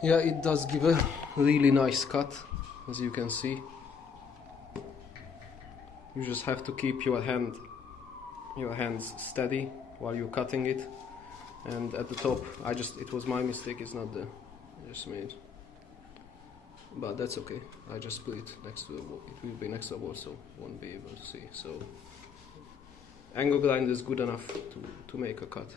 Yeah, it does give a really nice cut, as you can see. You just have to keep your hands steady while you're cutting it. And at the top, it was my mistake, it's not I just made. But that's okay, I just put it next to the wall. It will be next to the wall, so won't be able to see. So angle grind is good enough to make a cut.